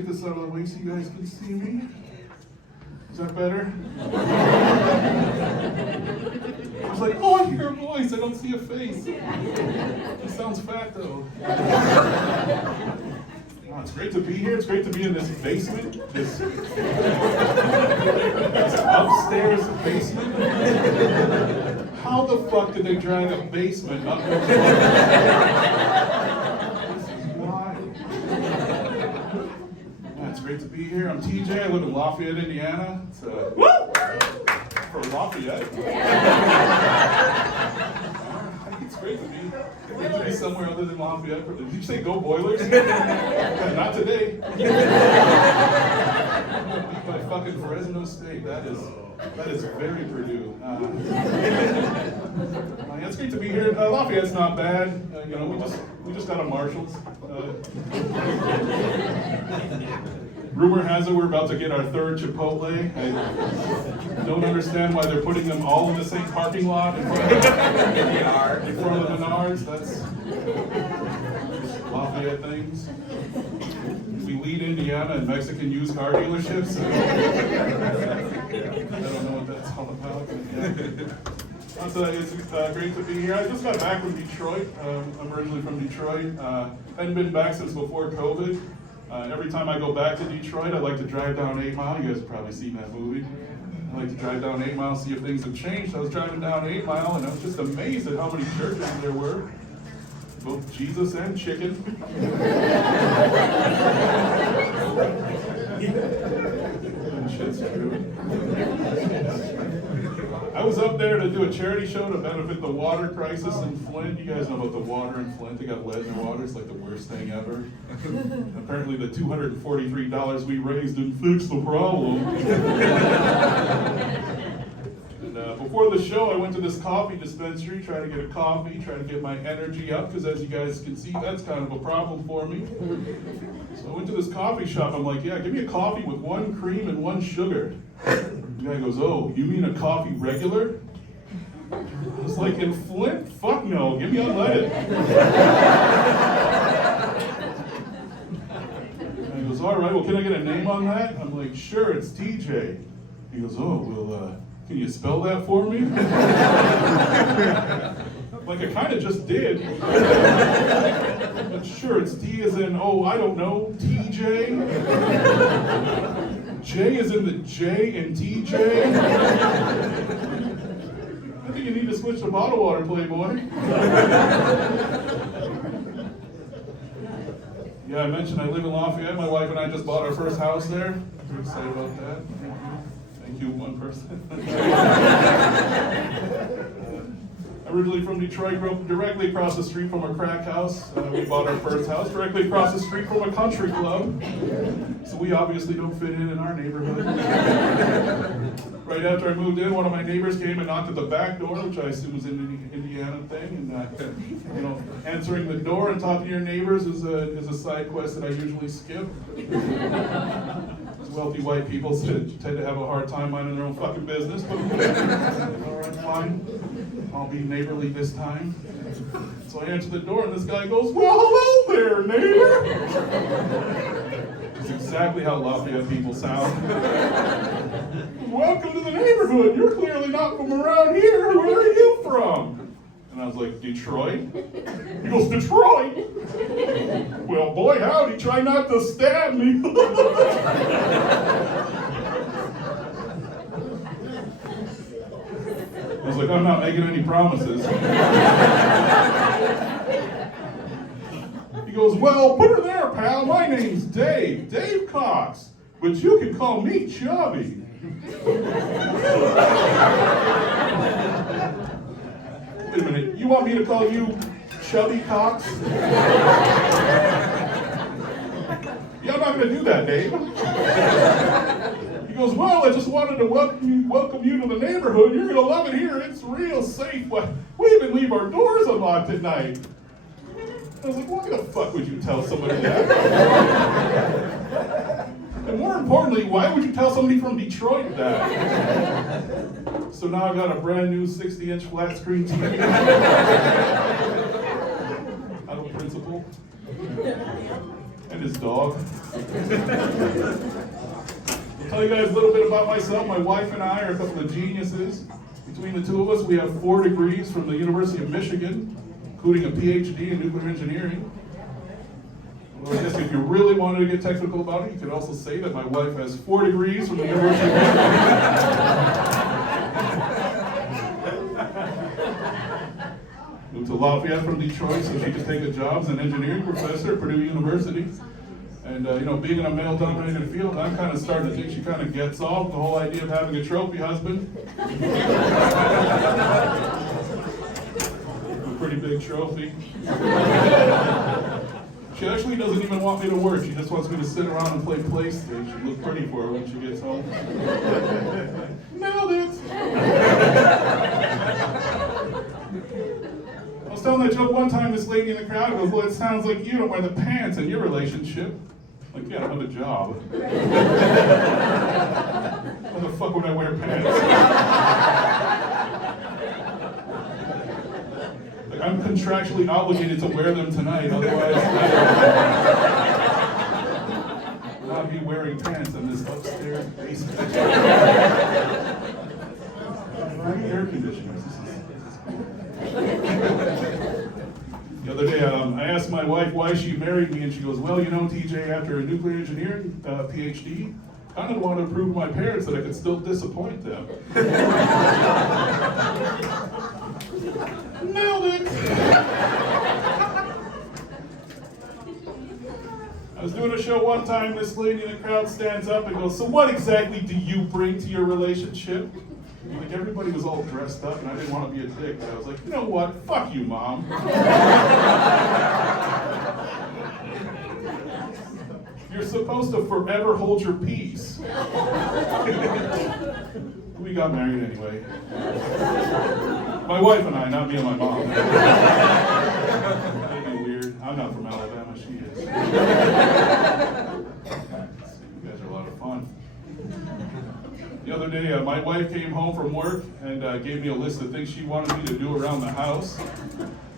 get this out of the way so you guys can see me. Is that better? I was like, oh, I hear a voice, I don't see a face. It sounds fat though. Oh, it's great to be here. It's great to be in this basement, this upstairs basement. How the fuck did they drag a basement up there? This is wild. Yeah, it's great to be here. I'm TJ. I live in Laughayette, Indiana. It's for Lafayette. It's great to be somewhere other than Lafayette. Did you say go Boilers? Not today. By fucking Fresno State. That is very Purdue. Yeah, it's great to be here. Lafayette's not bad. You know, we just got a Marshalls. Rumor has it we're about to get our third Chipotle. I don't understand why they're putting them all in the same parking lot in front of the Menards. That's Lafayette things. We lead Indiana in Mexican used car dealerships. I don't know what that's all about. It's great to be here. I just got back from Detroit. I'm originally from Detroit. Hadn't been back since before COVID. Every time I go back to Detroit, I like to drive down 8 Mile. You guys have probably seen that movie. I like to drive down 8 Mile, see if things have changed. I was driving down 8 Mile, and I was just amazed at how many churches there were. Both Jesus and chicken. That shit's true. I was up there to do a charity show to benefit the water crisis in Flint. You guys know about the water in Flint. They got lead in their water. It's like the worst thing ever. Apparently the $243 we raised didn't fix the problem. And before the show, I went to this coffee dispensary, tried to get a coffee, tried to get my energy up, because as you guys can see, that's kind of a problem for me. So I went to this coffee shop. I'm like, yeah, give me a coffee with 1 cream and 1 sugar. The guy goes, oh, you mean a coffee regular? I was like, in Flint? Fuck no, give me unleaded. And he goes, all right, well, can I get a name on that? I'm like, sure, it's TJ. He goes, oh, well, can you spell that for me? Like, I kind of just did. But sure, it's T as in, oh, I don't know, TJ. J is in the J and TJ. I think you need to switch to bottled water, Playboy. Yeah, I mentioned I live in Lafayette. My wife and I just bought our first house there. We're excited about that. Thank you, one person. Originally from Detroit, grew up directly across the street from a crack house. We bought our first house directly across the street from a country club. So we obviously don't fit in our neighborhood. Right after I moved in, one of my neighbors came and knocked at the back door, which I assume is an Indiana thing. And you know, answering the door and talking to your neighbors is a side quest that I usually skip. Wealthy white people tend to have a hard time minding their own fucking business, but all right, fine. I'll be neighborly this time. So I answer the door, and this guy goes, well, hello there, neighbor. That's exactly how Lafayette people sound. Welcome to the neighborhood. You're clearly not from around here. Where are you from? And I was like, Detroit? He goes, Detroit? Well, boy, howdy, try not to stab me. I was like, I'm not making any promises. He goes, well, put her there, pal. My name's Dave Cox, but you can call me Chubby. Wait a minute, you want me to call you Chubby Cox? Yeah, I'm not going to do that, Dave. He goes, well, I just wanted to welcome you to the neighborhood. You're going to love it here. It's real safe. We even leave our doors unlocked at night. I was like, why the fuck would you tell somebody that? And more importantly, why would you tell somebody from Detroit that? So now I've got a brand new 60-inch flat screen TV. Out of principle. And his dog. I'll tell you guys a little bit about myself. My wife and I are a couple of geniuses. Between the two of us, we have 4 degrees from the University of Michigan, including a PhD in nuclear engineering. Well, I guess if you really wanted to get technical about it, you could also say that my wife has 4 degrees from the University of Michigan. Moved to Laughayette from Detroit so she could take a job as an engineering professor at Purdue University. And being in a male-dominated field, I'm kind of starting to think she kind of gets off the whole idea of having a trophy husband. A pretty big trophy. She actually doesn't even want me to work. She just wants me to sit around and play PlayStation. She looks pretty for her when she gets home. Nailed it! I was telling that joke one time, this lady in the crowd goes, well, it sounds like you don't wear the pants in your relationship. Like, yeah, I don't have a job. Why the fuck would I wear pants? Like, I'm contractually obligated to wear them tonight, otherwise I will not be wearing pants in this upstairs basement. Air conditioners. The other day, I asked my wife why she married me, and she goes, well, you know, TJ, after a nuclear engineering PhD, kind of wanted to prove to my parents that I could still disappoint them. Nailed it! I was doing a show one time, this lady in the crowd stands up and goes, so what exactly do you bring to your relationship? Like, everybody was all dressed up, and I didn't want to be a dick, but I was like, you know what? Fuck you, Mom. You're supposed to forever hold your peace. We got married anyway. My wife and I, not me and my mom. That'd be weird. I'm not from Alabama, she is. You guys are a lot of fun. The other day, my wife came home from work and gave me a list of things she wanted me to do around the house.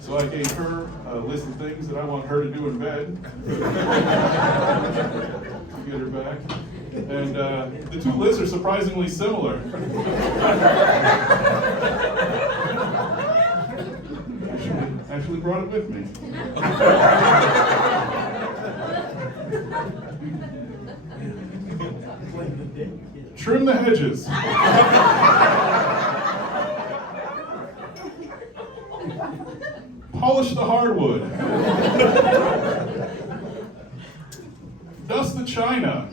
So I gave her a list of things that I want her to do in bed to get her back. And the two lists are surprisingly similar. Actually brought it with me. Trim the hedges. Polish the hardwood. Dust the china.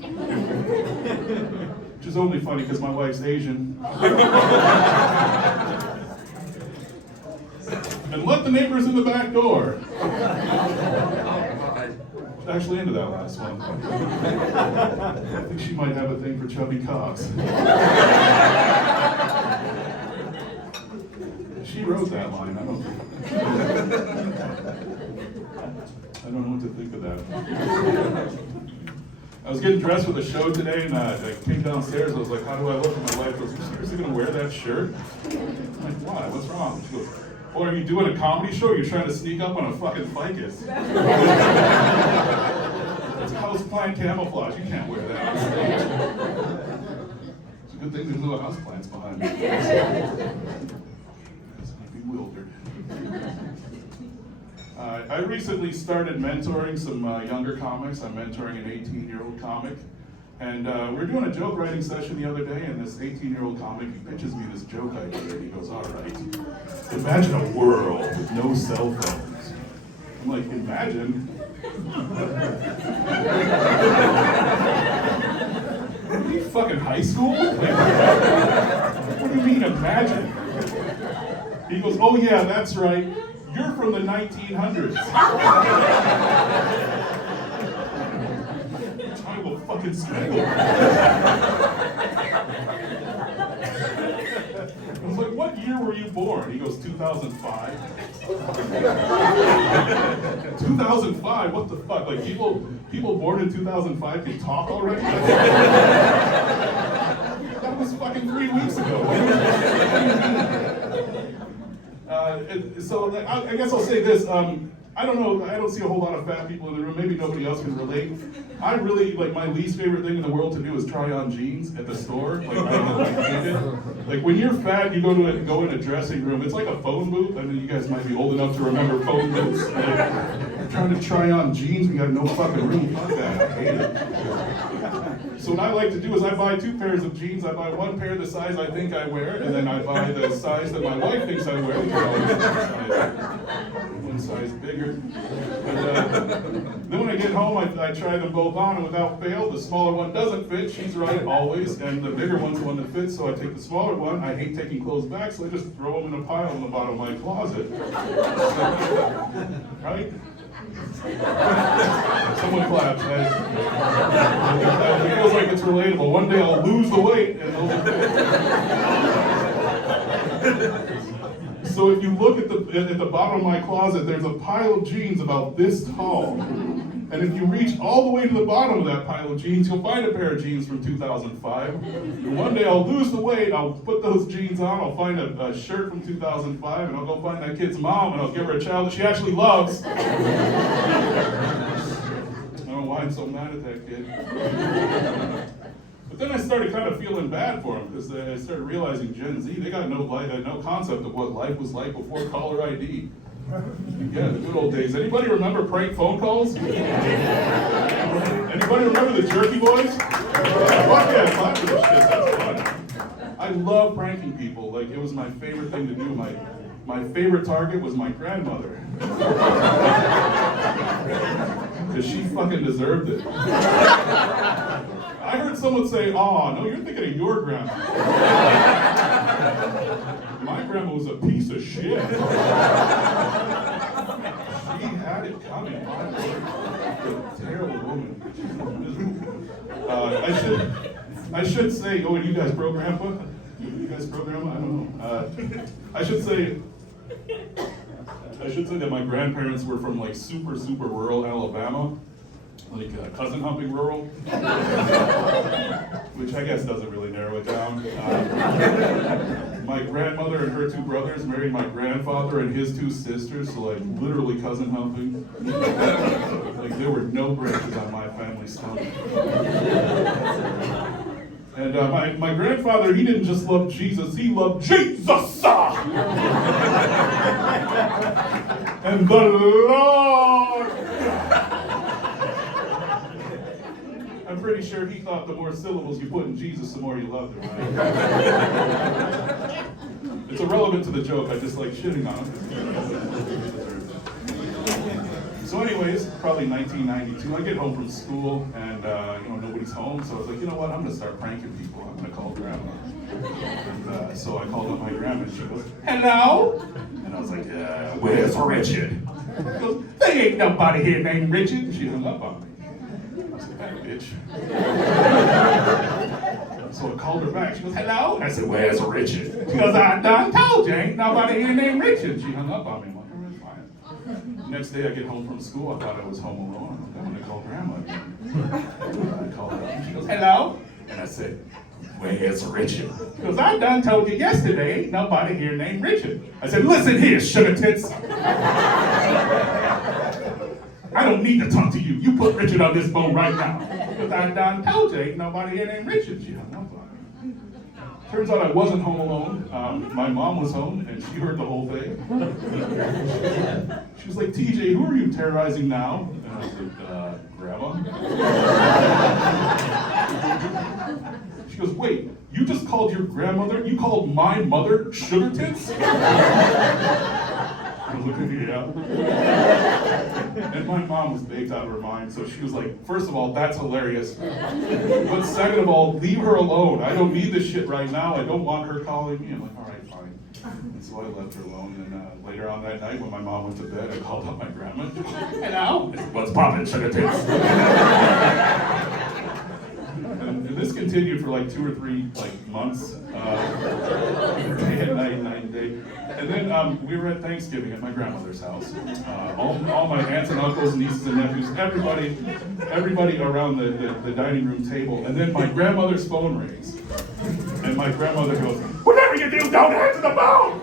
Which is only funny because my wife's Asian. And let the neighbors in the back door. Actually into that last one. I think she might have a thing for chubby cocks. She wrote that line. I don't know what to think of that. I was getting dressed for the show today, and I came downstairs. I was like, how do I look? And my wife goes, are you seriously going to wear that shirt? I'm like, why? What's wrong? She goes, boy, are you doing a comedy show? Or you're trying to sneak up on a fucking ficus. It's houseplant camouflage. You can't wear that on stage. It's a good thing there's no houseplants behind me. I'm bewildered. I recently started mentoring some younger comics. I'm mentoring an 18-year-old comic. And we were doing a joke writing session the other day, and this 18-year-old comic, he pitches me this joke idea, and he goes, all right, imagine a world with no cell phones. I'm like, imagine? Are you fucking high school? What do you mean, imagine? He goes, oh yeah, that's right. You're from the 1900s. I will fucking strangle. I was like, what year were you born? He goes, 2005. 2005? What the fuck? Like, people born in 2005 can talk already? That was fucking 3 weeks ago. So I guess I'll say this. I don't know, I don't see a whole lot of fat people in the room, maybe nobody else can relate. I really, like, my least favorite thing in the world to do is try on jeans at the store. Like, I don't know, I hate it. Like, when you're fat, you go in a dressing room, it's like a phone booth. I mean, you guys might be old enough to remember phone booths. Like, trying to try on jeans, we got no fucking room, fuck that, I hate it. So what I like to do is I buy 2 pairs of jeans. I buy 1 pair the size I think I wear, and then I buy the size that my wife thinks I wear, which is always one size bigger. Then when I get home, I try them both on, and without fail, the smaller one doesn't fit. She's right, always, and the bigger one's the one that fits, so I take the smaller one. I hate taking clothes back, so I just throw them in a pile in the bottom of my closet. Right? Someone claps. It feels like it's relatable. One day I'll lose the weight and those will fit. So if you look at the bottom of my closet, there's a pile of jeans about this tall. And if you reach all the way to the bottom of that pile of jeans, you'll find a pair of jeans from 2005. And one day I'll lose the weight, I'll put those jeans on, I'll find a shirt from 2005, and I'll go find that kid's mom, and I'll give her a child that she actually loves. I don't know why I'm so mad at that kid. But then I started kind of feeling bad for him, because I started realizing Gen Z, they got no concept of what life was like before caller ID. Yeah, the good old days. Anybody remember prank phone calls? Anybody remember the Jerky Boys? Fuck yeah, clap for this shit, that's fun. I love pranking people. Like, it was my favorite thing to do. My favorite target was my grandmother. Because she fucking deserved it. I heard someone say, "Oh, no, you're thinking of your grandma." My grandma was a piece of shit. She had it coming. A terrible woman. I should say, oh, and you guys pro grandpa? You guys pro grandma? I don't know. I should say that my grandparents were from like super, super rural Alabama. Like cousin humping rural, which I guess doesn't really narrow it down. My grandmother and her 2 brothers married my grandfather and his 2 sisters, so like literally cousin humping. Like there were no branches on my family stump. And my grandfather, he didn't just love Jesus, he loved Jesus! And the Lord! I'm pretty sure he thought the more syllables you put in Jesus, the more you loved him, right? It's irrelevant to the joke, I just like shitting on him. So anyways, probably 1992, I get home from school and nobody's home, so I was like, you know what, I'm gonna start pranking people. I'm gonna call grandma. And so I called up my grandma and she goes, "Hello?" And I was like, "Where's Richard?" She goes, "There ain't nobody here named Richard." She hung up on me. I was like, "That bitch." So I called her back. She goes, "Hello?" And I said, "Where's Richard?" She goes, "I done told you, ain't nobody here named Richard." She hung up on me. I'm like, "All right, fine." Next day I get home from school. I thought I was home alone. I'm gonna call grandma again. I called her up. She goes, "Hello?" And I said, "Where's Richard?" She goes, "I done told you yesterday, ain't nobody here named Richard." I said, "Listen here, sugar tits. I don't need to talk to you. You put Richard on this phone right now." Because I done told you, ain't nobody here named Richard. She hung up on me. Turns out I wasn't home alone. My mom was home, and she heard the whole thing. She was like, "TJ, who are you terrorizing now?" And I said, "Grandma." She goes, "Wait, you just called your grandmother? You called my mother sugar tits?" I'm looking, yeah. And my mom was baked out of her mind, so she was like, first of all, that's hilarious. But second of all, leave her alone. I don't need this shit right now. I don't want her calling me. I'm like, all right, fine. And so I left her alone. And later on that night, when my mom went to bed, I called up my grandma. "Hello? What's poppin', sugar tits?" And this continued for like 2 or 3 months, day and night and day. And then we were at Thanksgiving at my grandmother's house. All my aunts and uncles, nieces and nephews, everybody around the dining room table. And then my grandmother's phone rings. And my grandmother goes, "Whatever you do, don't answer the phone!"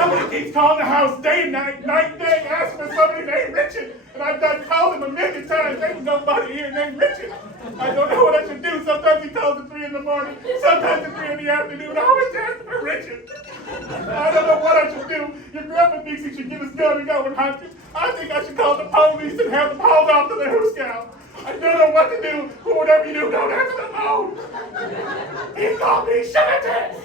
Somebody keeps calling the house day and night and day, asking for somebody named Richard. And I've done called him a million times. Ain't nobody here named Richard. I don't know what I should do. Sometimes he calls at 3 in the morning, sometimes at 3 in the afternoon. I always ask for Richard. I don't know what I should do. Your grandpa thinks he should get his gun and go and hunt you. I think I should call the police and have them hauled off to the Who Scout. I don't know what to do. Whatever you do, don't answer the phone. He called me Sugar Tits.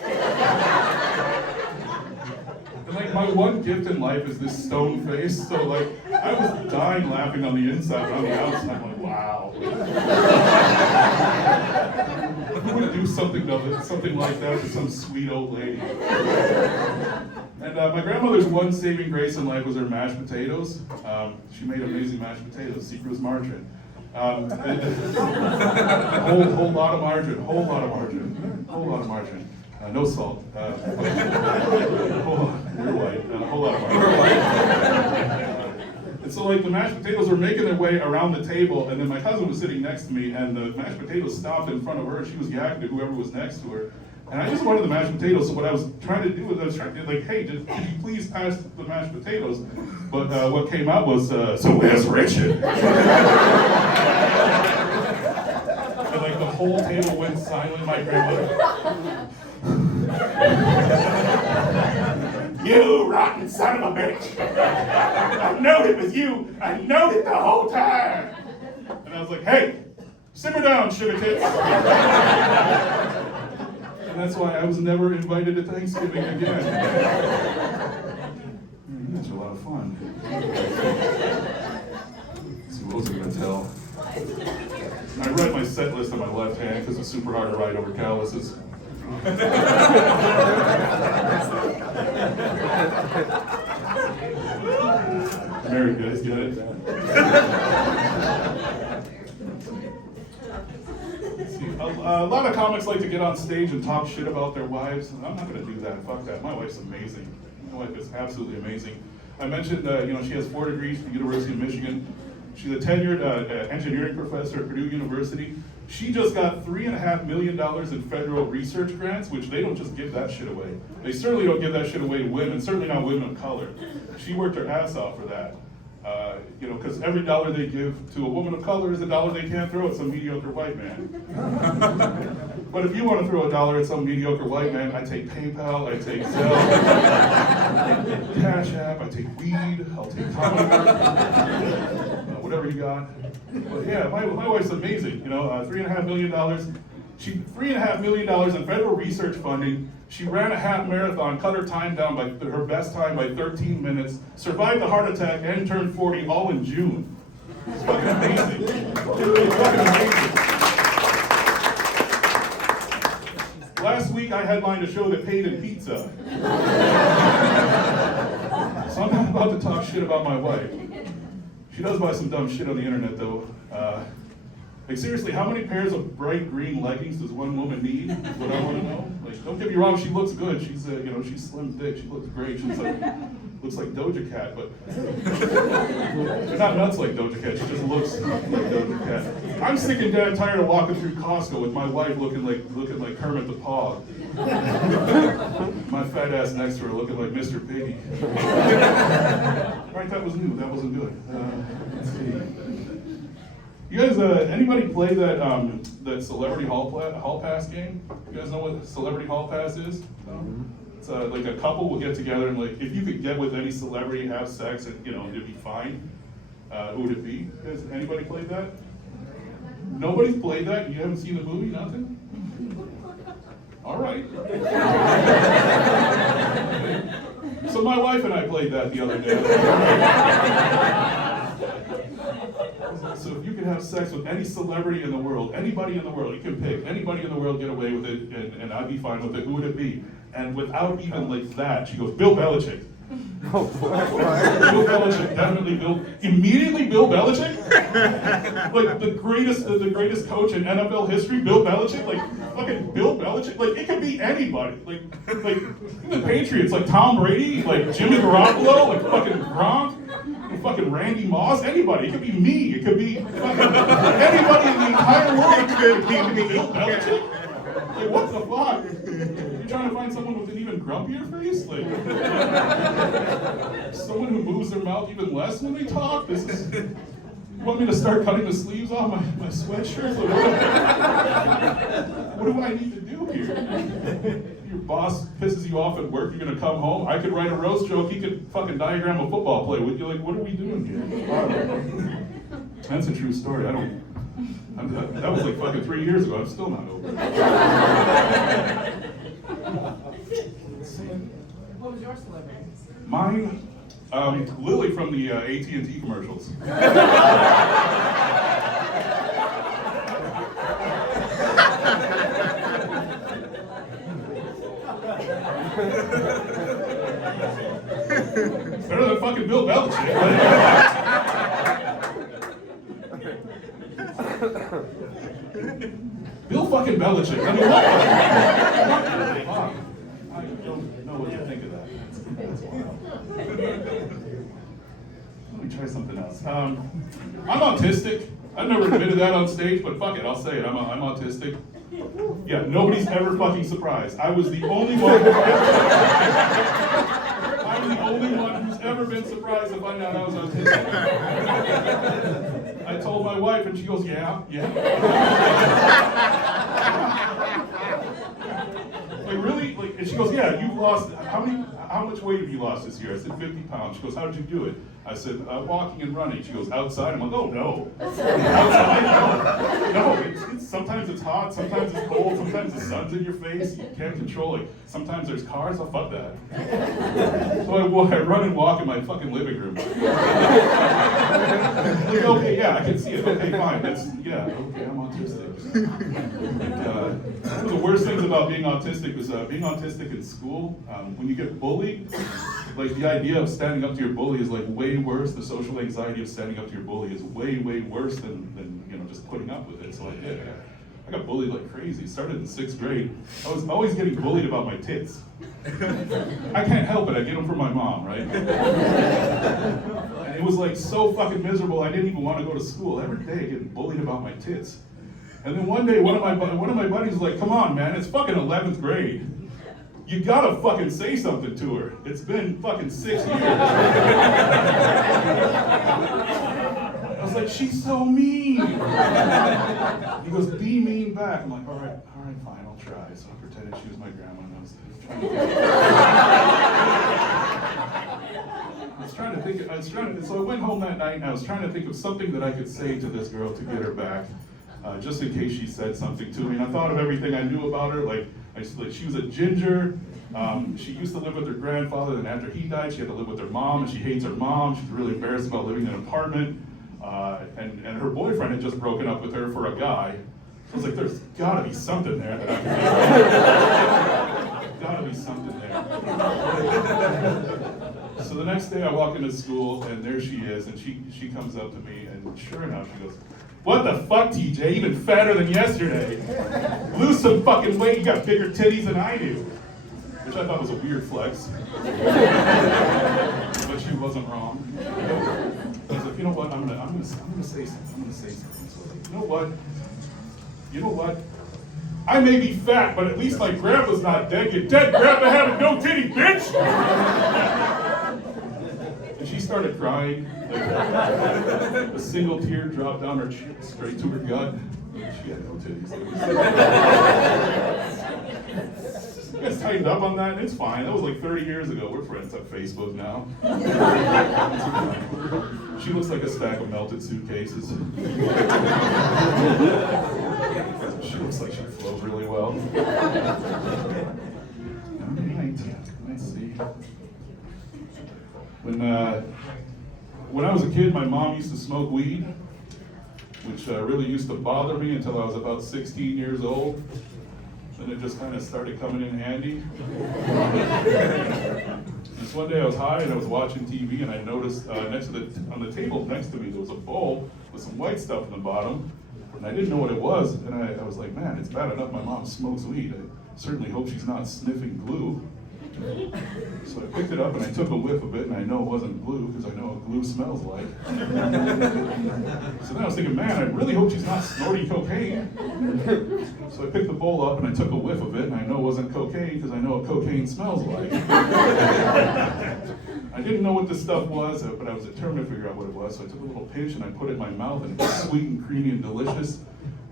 And like my one gift in life is this stone face. So like I was dying laughing on the inside, but on the outside I'm like, wow. Who would do something like that to some sweet old lady? And my grandmother's one saving grace in life was her mashed potatoes. She made amazing mashed potatoes. Secret was margarine. Whole lot of margarine. No salt. You're white. A whole lot of margarine. And so like the mashed potatoes were making their way around the table, and then my cousin was sitting next to me, and the mashed potatoes stopped in front of her. She was yakking to whoever was next to her. And I just wanted the mashed potatoes, so what I was trying to do was I was trying to like, hey, could you please pass the mashed potatoes? But what came out was, so where's Richard? And like the whole table went silent, my grandmother. You rotten son of a bitch! I knowed it was you! I knowed it the whole time! And I was like, hey, simmer down, sugar tits! And that's why I was never invited to Thanksgiving again. You guys are a lot of fun. So what was I going to tell? I write my set list on my left hand because it's super hard to write over calluses. Married guys, get it? A lot of comics like to get on stage and talk shit about their wives. I'm not going to do that. Fuck that. My wife's amazing. My wife is absolutely amazing. I mentioned, she has 4 degrees from the University of Michigan. She's a tenured engineering professor at Purdue University. She just got $3.5 million in federal research grants, which they don't just give that shit away. They certainly don't give that shit away to women, certainly not women of color. She worked her ass off for that. Because every dollar they give to a woman of color is a dollar they can't throw at some mediocre white man. But if you want to throw a dollar at some mediocre white man, I take PayPal, I take Zelle, I take Cash App, I take weed, I'll take comic, whatever you got. But yeah, my wife's amazing. $3.5 million. $3.5 million in federal research funding. She ran a half marathon, cut her time down by her best time by 13 minutes, survived a heart attack, and turned 40 all in June. It's fucking amazing. It's fucking amazing. Last week I headlined a show that paid in pizza. So I'm not about to talk shit about my wife. She does buy some dumb shit on the internet though. Like seriously, how many pairs of bright green leggings does one woman need? Is what I want to know. Like, don't get me wrong, she looks good. She's she's slim thick. She looks great. She's like looks like Doja Cat, but she's not nuts like Doja Cat. She just looks like Doja Cat. I'm sick and dead tired of walking through Costco with my wife looking like Kermit the Pog. My fat ass next to her looking like Mr. Piggy. Right, that was new. That wasn't good. Let's see. You guys, anybody play that Celebrity Hall Pass game? You guys know what Celebrity Hall Pass is? No? It's like a couple will get together and like, if you could get with any celebrity, have sex, and it'd be fine. Who would it be? Anybody played that? Nobody's played that? You haven't seen the movie? Nothing? All right. So my wife and I played that the other day. So if you could have sex with any celebrity in the world, anybody in the world, you can pick anybody in the world, get away with it, and I'd be fine with it. Who would it be? And without even like that, she goes, Bill Belichick. Oh, Bill Belichick, definitely immediately Bill Belichick? Like the greatest coach in NFL history, Bill Belichick? Like fucking Bill Belichick? Like it could be anybody. Like the Patriots, like Tom Brady, like Jimmy Garoppolo, like fucking Gronk, fucking Randy Moss, anybody. It could be me. It could be fucking anybody in the entire world. It could be Bill Belichick. Like what the fuck? You're trying to find someone with an even grumpier face? Like, someone who moves their mouth even less when they talk? You want me to start cutting the sleeves off my sweatshirt? Like, what do I need to do here? Your boss pisses you off at work, you're gonna come home. I could write a roast joke, he could fucking diagram a football play with you. Like, what are we doing here? That's a true story. That was like fucking 3 years ago. I'm still not over it. What was your celebrity? Mine, Lily from the AT&T commercials. It's better than fucking Bill Belichick. Bill fucking Belichick. I mean, what? I don't know what you think of that. Let me try something else. I'm autistic. I've never admitted that on stage, but fuck it, I'll say it. I'm autistic. Yeah, nobody's ever fucking surprised. I was the only one. I'm the only one who's ever been surprised to find out I was autistic. I told my wife, and she goes, yeah. Like, really? Like, and she goes, yeah, you've lost, how much weight have you lost this year? I said, 50 pounds. She goes, how did you do it? I said, walking and running. She goes, outside? I'm like, oh, no. Outside? No. Sometimes it's hot, sometimes it's cold, sometimes the sun's in your face. You can't control it. Sometimes there's cars. Oh, fuck that. So I run and walk in my fucking living room. Like, okay, yeah, I can see it. Okay, fine. Okay, I'm autistic. One of the worst things about being autistic was being autistic in school. When you get bullied, like the idea of standing up to your bully is like way worse. The social anxiety of standing up to your bully is way, way worse than just putting up with it. So I did. I got bullied like crazy. It started in 6th grade. I was always getting bullied about my tits. I can't help it. I get them from my mom, right? And it was like so fucking miserable. I didn't even want to go to school. Every day getting bullied about my tits. And then one day, one of my buddies was like, "Come on, man, it's fucking 11th grade. You gotta fucking say something to her. It's been fucking 6 years." I was like, "She's so mean." He goes, "Be mean back." I'm like, all right, fine, I'll try. So I pretended she was my grandma, and I was trying to think. So I went home that night, and I was trying to think of something that I could say to this girl to get her back. Just in case she said something to me. And I thought of everything I knew about her. Like she was a ginger. She used to live with her grandfather, and after he died, she had to live with her mom, and she hates her mom. She's really embarrassed about living in an apartment. And her boyfriend had just broken up with her for a guy. So I was like, there's gotta be something there that I can do. Gotta be something there. So the next day I walk into school, and there she is, and she comes up to me, and sure enough, she goes, "What the fuck, TJ? Even fatter than yesterday. Lose some fucking weight. You got bigger titties than I do." Which I thought was a weird flex. But she wasn't wrong. I was like, you know what? I'm gonna say something. So I was like, you know what? I may be fat, but at least my grandpa's not dead. You dead grandpa having no titty, bitch! And she started crying. Like, a single tear dropped down her cheek, straight to her gut. She had no titties. You guys tightened up on that, and it's fine. That was like 30 years ago. We're friends on Facebook now. She looks like a stack of melted suitcases. She looks like she'd float really well. Let's see. When I was a kid, my mom used to smoke weed, which really used to bother me until I was about 16 years old. Then it just kind of started coming in handy. This one day I was high and I was watching TV, and I noticed on the table next to me there was a bowl with some white stuff in the bottom, and I didn't know what it was. And I was like, man, it's bad enough my mom smokes weed. I certainly hope she's not sniffing glue. So I picked it up and I took a whiff of it, and I know it wasn't glue, because I know what glue smells like. So then I was thinking, man, I really hope she's not snorting cocaine. So I picked the bowl up and I took a whiff of it, and I know it wasn't cocaine, because I know what cocaine smells like. I didn't know what this stuff was, but I was determined to figure out what it was, so I took a little pinch and I put it in my mouth, and it was sweet and creamy and delicious.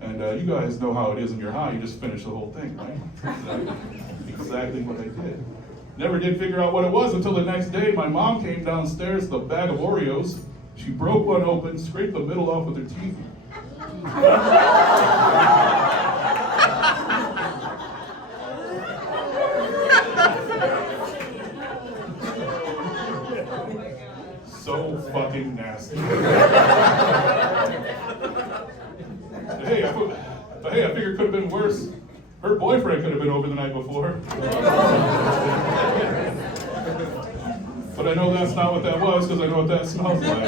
And you guys know how it is when you're high, you just finish the whole thing, right? Exactly what I did. Never did figure out what it was until the next day. My mom came downstairs with a bag of Oreos. She broke one open, scraped the middle off with her teeth. So fucking nasty. Hey, I figured it could have been worse. Her boyfriend could have been over the night before. But I know that's not what that was, because I know what that smells like.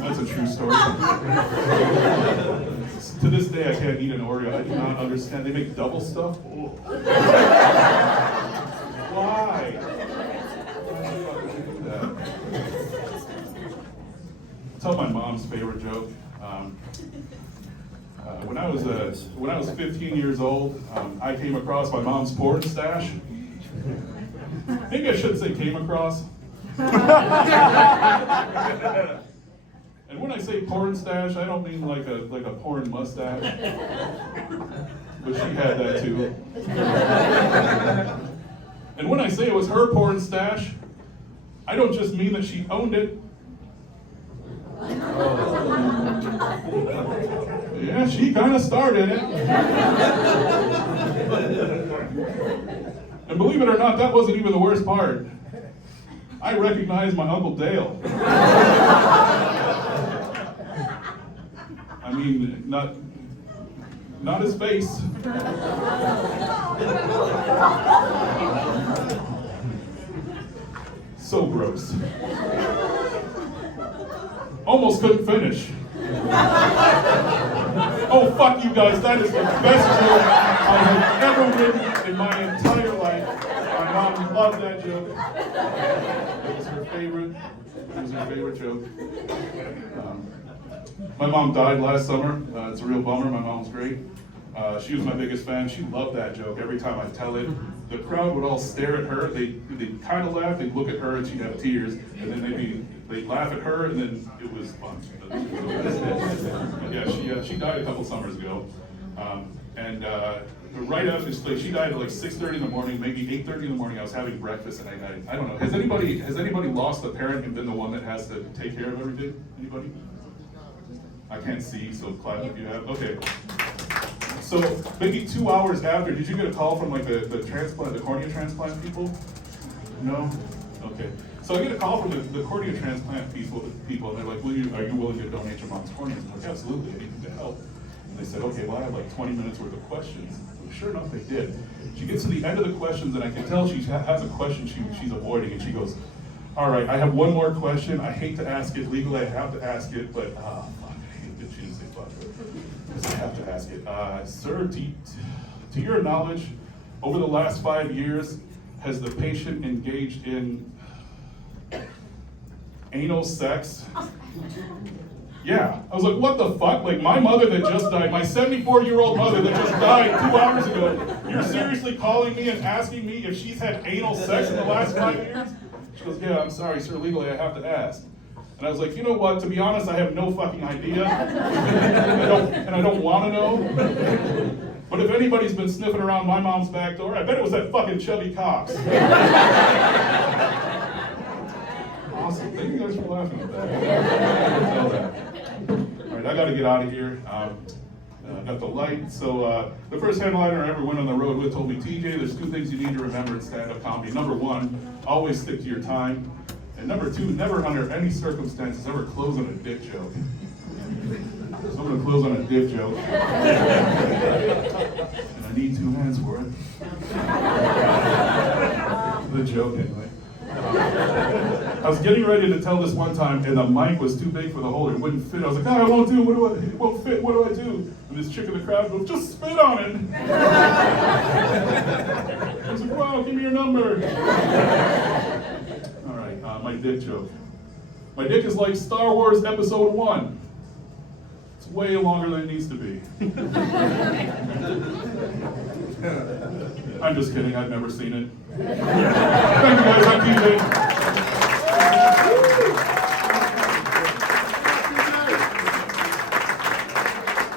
That's a true story. To this day, I can't eat an Oreo. I do not understand. They make double stuff? Oh. Why? I'll tell my mom's favorite joke. When I was 15 years old, I came across my mom's porn stash. Maybe I shouldn't say came across. And when I say porn stash, I don't mean like a porn mustache. But she had that too. And when I say it was her porn stash, I don't just mean that she owned it. Yeah, she kind of started it. And believe it or not, that wasn't even the worst part. I recognized my Uncle Dale. I mean, not his face. So gross. Almost couldn't finish. Oh, fuck you guys, that is the best joke I have ever written in my entire life. My mom loved that joke. It was her favorite. It was her favorite joke. My mom died last summer. It's a real bummer. My mom was great. She was my biggest fan. She loved that joke. Every time I tell it, the crowd would all stare at her. They'd kind of laugh. They'd look at her, and she'd have tears. And then they'd laugh at her, and then it was fun. Yeah, she died a couple summers ago. And right after she died at like 6:30 in the morning, maybe 8:30 in the morning. I was having breakfast, and I don't know. Has anybody lost a parent and been the one that has to take care of everything? Anybody? I can't see, so clap if you have. Okay. So maybe 2 hours after, did you get a call from like the cornea transplant people? No? Okay. So I get a call from the cornea transplant people, and they're like, are you willing to donate your mom's cornea? I'm like, absolutely, anything to help. And they said, okay, well, I have like 20 minutes worth of questions. Well, sure enough, they did. She gets to the end of the questions, and I can tell she has a question she's avoiding, and she goes, all right, I have one more question. I hate to ask it legally, I have to ask it, but fuck, I hate that she didn't say fuck. I have to ask it. Sir, to your knowledge, over the last 5 years, has the patient engaged in anal sex? Yeah. I was like, what the fuck? Like, my mother that just died, my 74-year-old mother that just died 2 hours ago, you're seriously calling me and asking me if she's had anal sex in the last 5 years? She goes, yeah, I'm sorry, sir, legally I have to ask. And I was like, you know what, to be honest, I have no fucking idea. and I don't want to know. But if anybody's been sniffing around my mom's back door, I bet it was that fucking Chubby Cox. Awesome. Thank you guys for laughing at that. All right, I got to get out of here. I got the light. So the first headliner I ever went on the road with told me, TJ, there's 2 things you need to remember in stand-up comedy. Number 1, always stick to your time. And number 2, never under any circumstances ever close on a dick joke. So I'm going to close on a dick joke. And I need 2 hands for it. The joke, anyway. I was getting ready to tell this one time, and the mic was too big for the holder. It wouldn't fit. I was like, no, it won't do. It won't fit. What do I do? And this chick in the crowd goes, just spit on it. I was like, wow, give me your number. All right, my dick joke. My dick is like Star Wars Episode 1. It's way longer than it needs to be. I'm just kidding. I've never seen it. Thank you guys. I'm DJ.